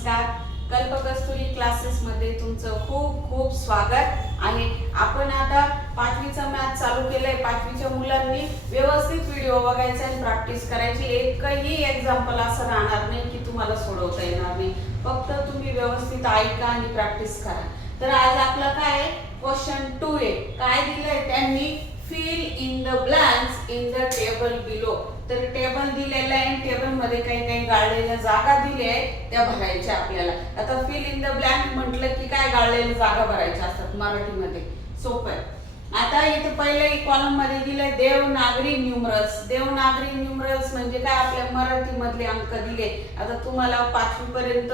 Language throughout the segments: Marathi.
नमस्कार. कल्पकस्तुरी क्लासेसमध्ये तुमचं खूप खूप स्वागत आहे. आपण आता 5वीचा मॅथ चालू केलंय. 5वीच्या मुलांनी व्यवस्थित व्हिडिओ बघायचा आणि प्रॅक्टिस करायची. एकही एक्झाम्पल असं राहणार नाही की तुम्हाला सोडवता येणार नाही. फक्त तुम्ही व्यवस्थित ऐका आणि प्रॅक्टिस करा. तर आज आपला काय आहे, क्वेश्चन 2 आहे. काय दिलंय त्यांनी, fill in the blanks in the table below. तर टेबल दिलेलं आहे, टेबल मध्ये काही काही गाळलेल्या जागा दिल्या आहेत त्या भरायच्या आपल्याला. आता फिल इन द ब्लँक म्हटलं की काय, गाळलेल्या जागा भरायच्या असतात मराठीमध्ये. सोपं आहे. आता इथे पहिले कॉलम मध्ये दिलंय देवनागरी न्यूमरल्स. देवनागरी न्यूमरल्स म्हणजे काय, आपल्या मराठी मधले अंक दिले. आता तुम्हाला 5वी पर्यंत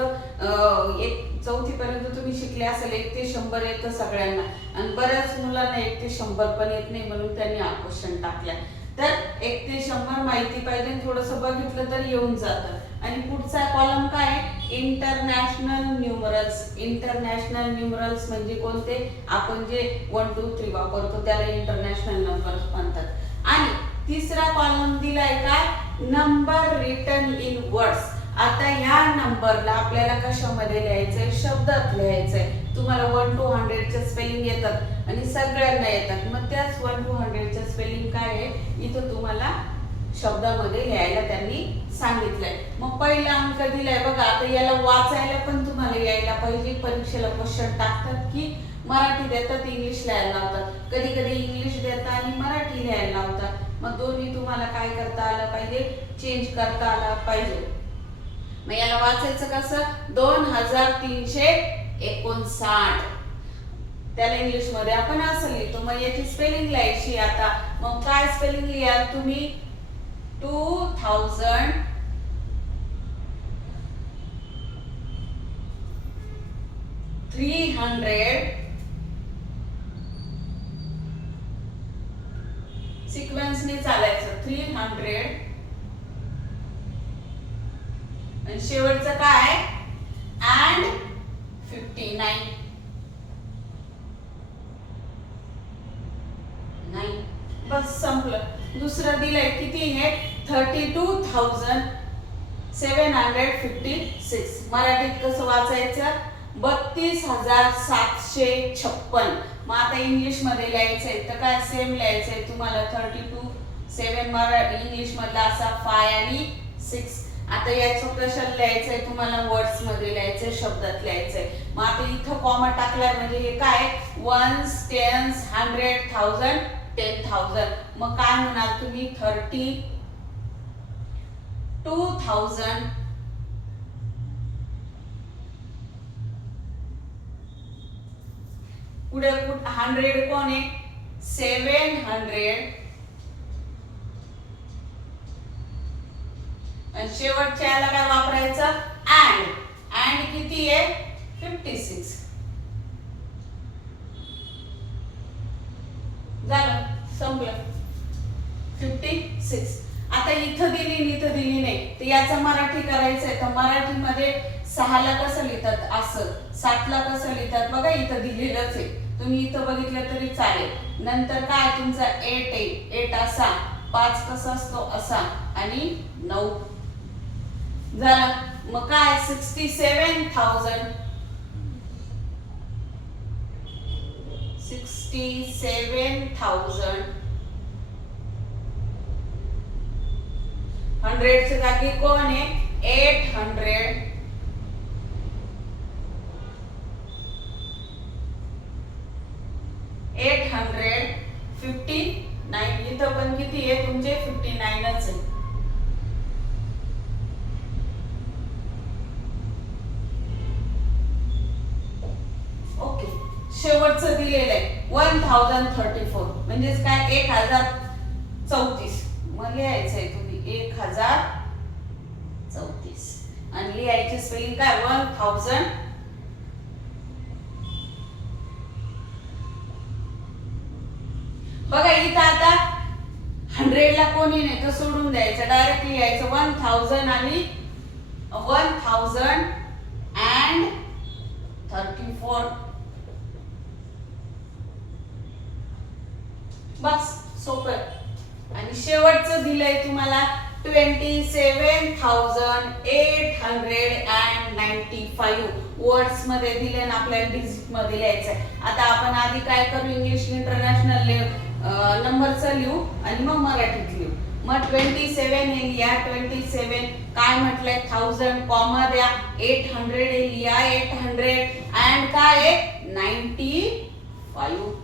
4थी पर्यंत तुम्ही शिकले असेल. 1 ते 100 येतं सगळ्यांना, आणि बऱ्याच मुलांना 1 ते 100 पण येत नाही, म्हणून त्यांनी हा क्वेश्चन टाकला. तर 1 ते 100 माहिती पाहिजे, थोडंसं बघितलं तर येऊन जातं. आणि पुढचा कॉलम काय आहे, इंटरनॅशनल न्यूमरल्स. इंटरनॅशनल न्यूमरल्स म्हणजे कोणते, आपण जे 1 2 3 वापरतो त्याला इंटरनॅशनल नंबर्स म्हणतात. आणि तिसरा कॉलम दिलाय काय, नंबर रिटन इन वर्ड्स. आता ह्या नंबरला आपल्याला कशामध्ये लिहायचंय, शब्दात लिहायचंय. तुम्हाला 1 to 100 चे स्पेलिंग येतात आणि सगळ्यांना येतात. मग त्याच 1 to 100 चे स्पेलिंग काय आहे, इथं तुम्हाला शब्दामध्ये लिहायला त्यांनी सांगितलंय. मग पहिला अंक दिलाय बघा. आता याला वाचायला पण तुम्हाला यायला पाहिजे. परीक्षेला क्वेश्चन टाकतात की मराठी देतात, इंग्लिश लिहायला लावतात. कधी कधी इंग्लिश देतात आणि मराठी लिहायला लावतात. मग दोन्ही तुम्हाला काय करता आलं पाहिजे, चेंज करता आलं पाहिजे. मग याला वाचायचं कसं, 2359. त्याला इंग्लिश मध्ये आपण असं लिहितो. मग याची स्पेलिंग लिहायची. आता मग काय स्पेलिंग लिहाल तुम्ही, 2300 सिक्वेन्सने चालायचं. 300 आणि शेवटचं काय, and 59. बस संपलं. दुसरं दिलंय किती आहे, 32,756. मराठीत कसं वाचायचं, 32,756. मग आता इंग्लिश मध्ये लिहायचंय तर काय, सेम लिहायचंय तुम्हाला. 32,7 इंग्लिश मधला असा 5 आणि 6. आता याचं कशाला लिहायचंय तुम्हाला, वर्ड्स मध्ये लिहायचंय, शब्दात लिहायचंय. मग आता इथं कॉमा टाकलाय म्हणजे हे काय, 1s 10s 100 1000 10,000. मग काय म्हणाल तुम्ही, 32,000 पुढे 100 कोण आहे, 700. आणि शेवटच्या याला काय वापरायचं, and किती आहे, 56. झालं, संपलं. 56. आता इथं दिली नाही, तर याचा मराठी करायचंय. तर मराठीमध्ये 6 ला कसं लिहितात, असं. 7 ला कसं लिहितात बघा, इथं दिलेलंच आहे. तुम्ही इथं बघितलं तरी चालेल. नंतर काय तुमचा 8 आहे, 8 असा. 5 कसा असतो, असा. आणि 9 झालं. मग काय, 67,000. 67,000. 100 च्या जागी कोण आहे, 800. 859. इथं पण किती आहे तुमचे, 59च आहे. ओके. शेवटचं दिलेलं आहे 1034. म्हणजेच काय, 1034. मग लिहायचंय तुम्ही 1034. आणि लिहायची स्पेलिंग काय, 1000. बघा इथं आता 100 ला कोणी नाही तर सोडून द्यायचं, डायरेक्ट लिहायचं 1000 आणि 1034. बस, सोपं. आणि शेवटचं दिलंय तुम्हाला 27,890. 95 वर्ड्स मध्ये दिले आणि आपल्याला डिजिट मध्ये लिहायचं आहे. आता आपण आधी काय करू, इंग्लिश इंटरनॅशनल नंबरचं लिहू आणि मग मराठीत लिहू. मग 27 हे लिहा. 27 काय म्हटलंय, 1000 कॉमा द्या. 800 हे लिहा. 800 अँड काय आहे 95.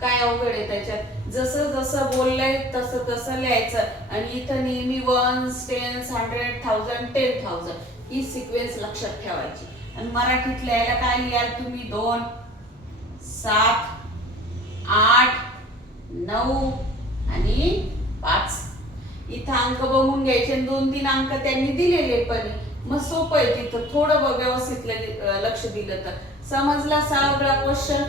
काय अवघड आहे त्याच्यात, जसं जसं बोललंय तसं तसं लिहायचं. आणि इथं नेहमी 1s 10s 100 1000 10,000 ही सिक्वेन्स लक्षात ठेवायची. आणि मराठीत लिहायला काय लिहाल तुम्ही, 2 7 8 9 आणि 5. इथं अंक बघून घ्यायचे, 2-3 अंक त्यांनी दिलेले पण मग सोपं आहे. तिथं थोडं व्यवस्थित लक्ष दिलं तर समजला. 6वा क्वेश्चन